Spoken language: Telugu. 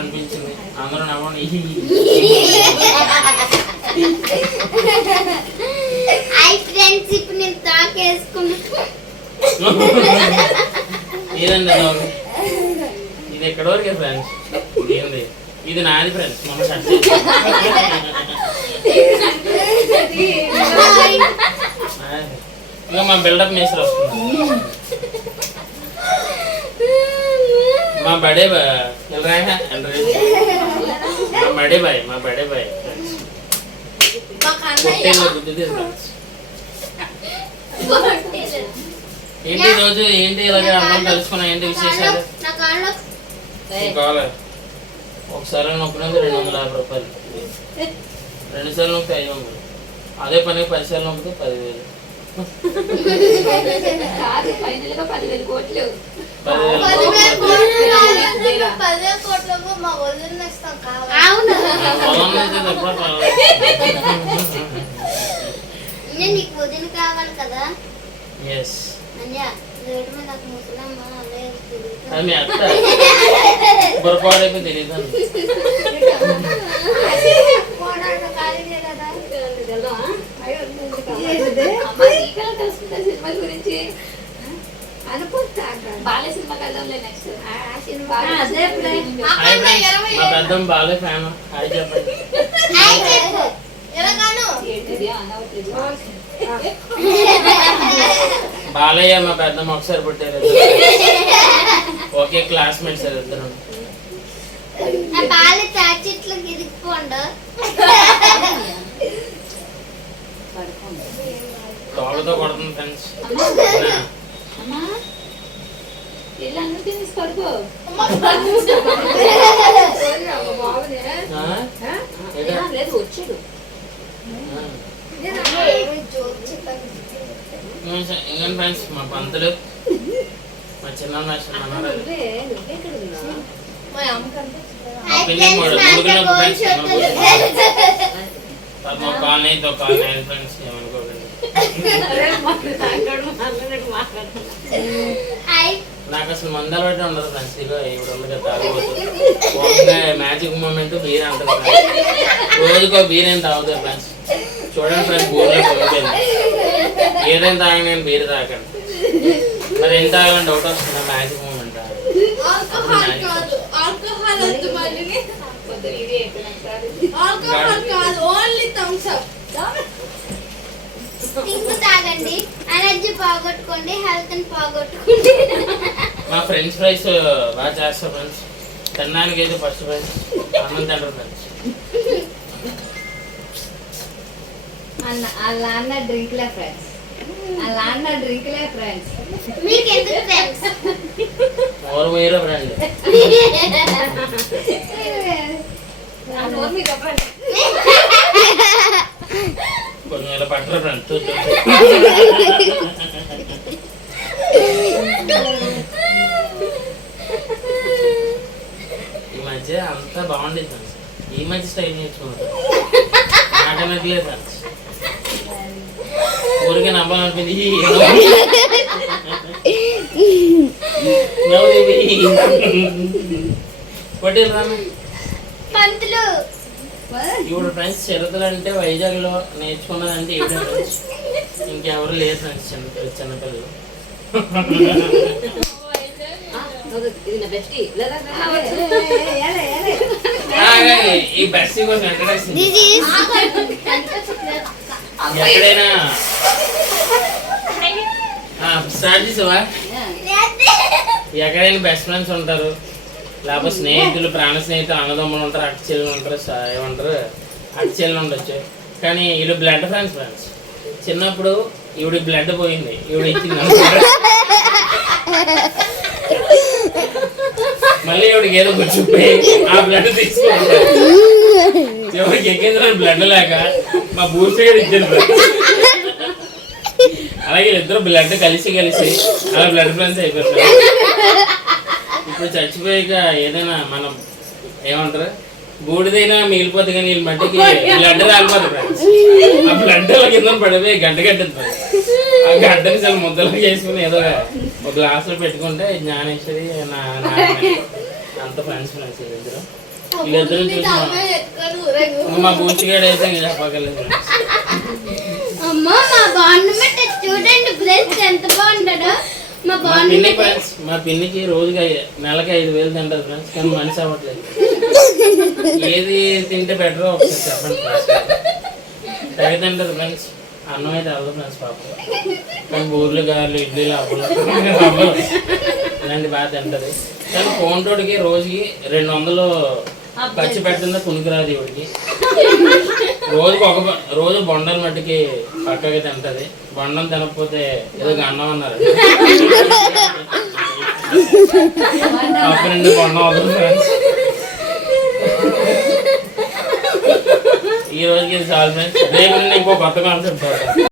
అనిపించింది. అందరూ నవ్వండి. ఇప్పుడు నేను తాకేసుకున్నా. ఏదండి ఇది ఎక్కడ వరకే ఫ్రెండ్స్? ఏంది ఇది? నాది ఫ్రెండ్స్. మన షర్ట్ ఇంకా మా బిల్డప్ మేసర్ వస్తుంది. మా బడే బాయ్ మా బడే బాయ్ ఏంటి రోజు ఏంటి ఇలాగే అన్నం కలుసుకున్నా? ఏంటి విశేషాలు? కావాలి ఒకసారి నొప్పినందుకు 250 రూపాయలు, 2 సార్లు నొప్పి 500. అదే పని 10 సార్లు నొప్పితే 10,000. 10,000 కోట్లు. నీకు వదిన కావాలి కదా? అది అత్త బొరపాడైపోయి తెలియదు. బాలే సినిమాకి వెళ్దాంలే నెక్స్ట్. మా పెద్దమ్మ బాలే ఫ్యాన్. హాయ్ చెప్పండి. బాలయ్య మా పెద్దమ్మ ఒకసారి పుట్టారు. ఒకే క్లాస్మేట్స్ ఇద్దరు. తోకతో కొడుతుంది ఫ్రెండ్స్. వచ్చాడు ఇంకా ఫ్రెండ్స్ మా పంతులు మా చిన్న కాలనీతో కాలనీ ఫ్రెండ్స్ ఏమనుకోకండి. నాకు అసలు మందు అలవాటు ఉండదు ఫ్రెండ్స్. ఇగో ఇప్పుడు ఉంది కదా తాగబోతుంది. మ్యాజిక్ మూమెంట్ బీర్ అంటారు. రోజుకో బీర్ ఏం తాగుతారు ఫ్రెండ్స్. చూడండి ఫ్రెండ్స్ బోర్లో పోయింది. ఏదైనా తాగండి నేను బీర్ తాగండి. మరి ఏం తాగాలని డౌట్ వస్తుంది. మ్యాజిక్ మూమెంట్ తాగండి, ఎనర్జీ పోగొట్టుకోండి, హెల్త్ పోగొట్టుకోండి. మా ఫ్రెండ్స్ ఫ్రైస్ బాగా చేస్తారు ఫ్రెండ్స్. తినడానికి అయితే ఫస్ట్ ఫ్రెండ్స్ అన్నం తింటారు ఫ్రెండ్స్. అన్న డ్రింక్లే ఫ్రెండ్స్. డ్రింక్లే ఫ్రెండ్స్. మీకు ఎందుకు ఫ్రెండ్స్? ఎవరు పోయారో ఫ్రెండ్ కొంచెం ఇలా పట్టరు ఫ్రెండ్స్. ఈ మధ్య అంతా బాగుండేది ఫ్రెండ్స్. ఈ మధ్య స్టైల్ నేర్చుకున్నారు. నాకనట్లేదు ఫ్రెండ్స్. ఊరికే నవ్వాలనిపింది. పటేల్ రామ పంతులు ఇప్పుడు ఫ్రెండ్స్ చిరతలు అంటే వైజాగ్ లో నేర్చుకున్నదంటే ఏమిటో ఫ్రెండ్స్. ఇంకెవరు లేరు ఫ్రెండ్స్. చిన్నపిల్లలు ఈ బస్సీ కోసం ఇంట్రడక్షన్. ఎక్కడైనా స్టార్ట్ చేసావా? ఎక్కడైనా బెస్ట్ ఫ్రెండ్స్ ఉంటారు, లేకపోతే స్నేహితులు, ప్రాణ స్నేహితులు, అన్నదమ్ములు ఉంటారు, అక్క చెల్లెలు ఉంటారు, ఏమంటారు అక్క చెల్లెలు ఉండొచ్చు. కానీ వీళ్ళు బ్లడ్ ఫ్రెండ్స్. ఫ్రెండ్స్ చిన్నప్పుడు ఈవిడికి బ్లడ్ పోయింది, ఈవిడ ఇచ్చింది. మళ్ళీ ఈవిడికి ఏదో కూర్చుపోయి ఆ బ్లడ్ తీసుకుంటారు. ఎవరికి ఎక్కించిన బ్లడ్ లేక మా బూస్ట్ గారు ఇచ్చారు. అలాగే ఇద్దరు బ్లడ్ కలిసి అలా బ్లడ్ ఫ్రెండ్స్ అయిపోతారు. ఇప్పుడు చచ్చిపోయాక ఏదైనా మనం ఏమంటారు బూడిదైనా మిగిలిపోతుంది, కానీ వీళ్ళ మట్టికి బ్లడ్ రాలిపోతుంది ఫ్రెండ్స్. ఆ బ్లడ్ అలా కింద పడిపోయి గడ్డ కట్టింది. ఆ గడ్డని చాలా ముద్దలు చేసుకుని ఏదో ఒక గ్లాసులో పెట్టుకుంటే జ్ఞానేశ్వరి అంత ఫ్రెండ్స్ ఇద్దరు. వీళ్ళిద్దరూ చూసి మా బూచిగాడు అయితే ఇంకా చెప్పగలేదు. అమ్మా మా గవర్నమెంట్ చూడండి ఫ్రెండ్స్ ఎంత బాగుంటాడో మా మా పిన్ని గవర్నమెంట్ ఫ్రెండ్స్, మా పిన్నికి రోజుకి నెలకి 5,000 తింటది ఫ్రెండ్స్, కానీ మనిషి అవ్వట్లేదు. ఏది తింటే బెటర్ ఒకసారి చెప్పండి ఫ్రెండ్స్. తెగ తింటది ఫ్రెండ్స్, అన్నం అయితే అవ్వదు ఫ్రెండ్స్ పాపం, కానీ బూర్లు గారెలు ఇడ్లీలు అవ్వలు ఇలాంటి బాగా తింటది. కానీ ఫోన్తోడికి రోజుకి 200 ఖర్చు పెట్టిందో కునికిరాదు ఇవిడికి. రోజు బొండల మట్టికి పక్కకి తింటది. బొండం తినకపోతే ఏదో అన్నం అన్నారు, అప్పుడు రెండు బొండం అవుతుంది ఫ్రెండ్స్. ఈ రోజుకి ఇది చాలు ఫ్రెండ్స్. రేపు ఇంకో కొత్త కాన్సెప్ట్